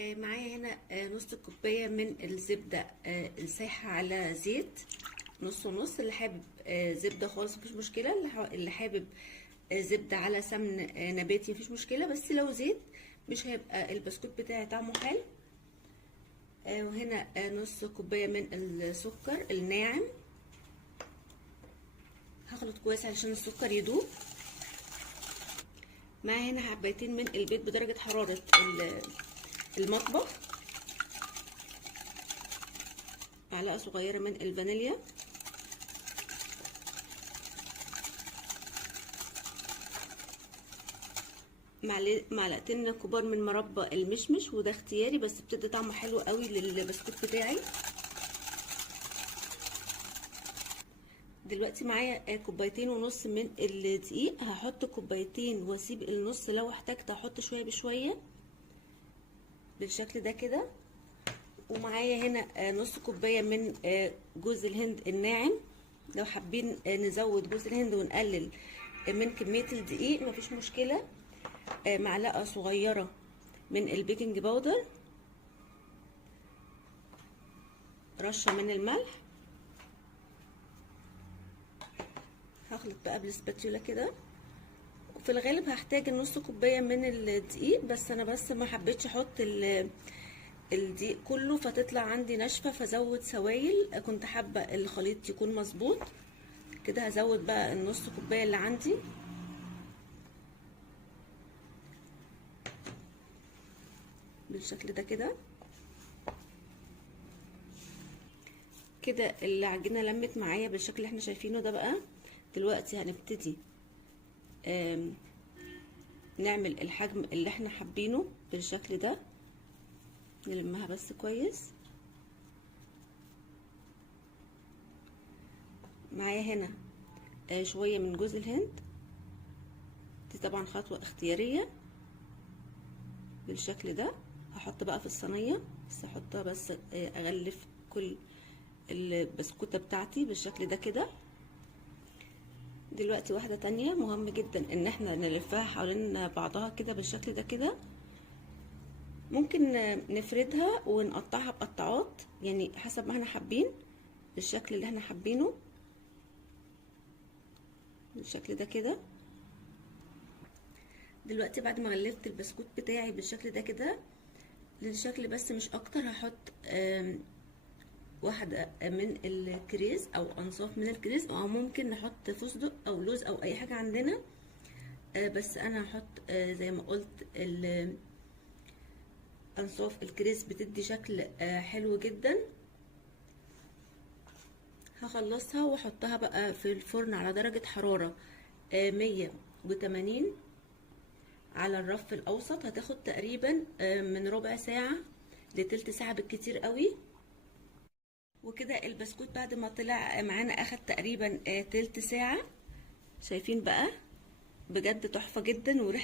معايا هنا نص كوباية من الزبدة السايحة على زيت، نص ونص. اللي حابب زبدة خالص مفيش مشكلة، اللي حابب زبدة على سمن نباتي مفيش مشكلة، بس لو زيت مش هيبقى البسكوت بتاعي طعمه حلو. وهنا نص كوباية من السكر الناعم، هخلط كويس علشان السكر يدوب. معايا هنا حبايتين من البيض بدرجة حرارة المطبخ، معلقة صغيرة من الفانيليا، معلقتين كبار من مربى المشمش، وده اختياري بس بتدي طعم حلو قوي للبسكوت بتاعي. دلوقتي معايا كوبايتين ونص من الدقيق، هحط كوبايتين واسيب النص لو احتجت احط شويه بشويه بالشكل ده كده. ومعايا هنا نص كوبايه من جوز الهند الناعم، لو حابين نزود جوز الهند ونقلل من كميه الدقيق مفيش مشكله. معلقه صغيره من البيكنج باودر، رشه من الملح. هخلط بقى بالسباتيولا كده. وفي الغالب هحتاج النص كوبايه من الدقيق، بس انا ما حبيتش احط الدقيق كله فتطلع عندي ناشفه فزود سوائل، كنت حابه الخليط يكون مظبوط كده. هزود بقى النص كوبايه اللي عندي بالشكل ده كده. كده العجينه لمت معايا بالشكل اللي احنا شايفينه ده. بقى دلوقتي هنبتدي نعمل الحجم اللي احنا حابينه بالشكل ده، نلمها بس كويس. معايا هنا شويه من جوز الهند، دي طبعا خطوه اختياريه بالشكل ده. هحط بقى في الصينيه، بس احطها بس اغلف كل البسكوته بتاعتي بالشكل ده كده. دلوقتي واحده تانية مهم جدا ان احنا نلفها حوالين بعضها كده بالشكل ده كده. ممكن نفردها ونقطعها بقطعات يعني حسب ما احنا حابين، بالشكل اللي احنا حابينه بالشكل ده كده. دلوقتي بعد ما غلفت البسكوت بتاعي بالشكل ده كده للشكل بس مش اكتر، هحط واحدة من الكريز او انصاف من الكريز، او ممكن نحط فستق او لوز او اي حاجة عندنا، بس انا هحط زي ما قلت انصاف الكريز بتدي شكل حلو جدا. هخلصها واحطها بقى في الفرن على درجة حرارة 180 على الرف الاوسط. هتاخد تقريبا من ربع ساعة لتلت ساعة بالكتير قوي. وكده البسكوت بعد ما طلع معانا اخد تقريبا تلت ساعة. شايفين بقى بجد تحفة جدا وريحة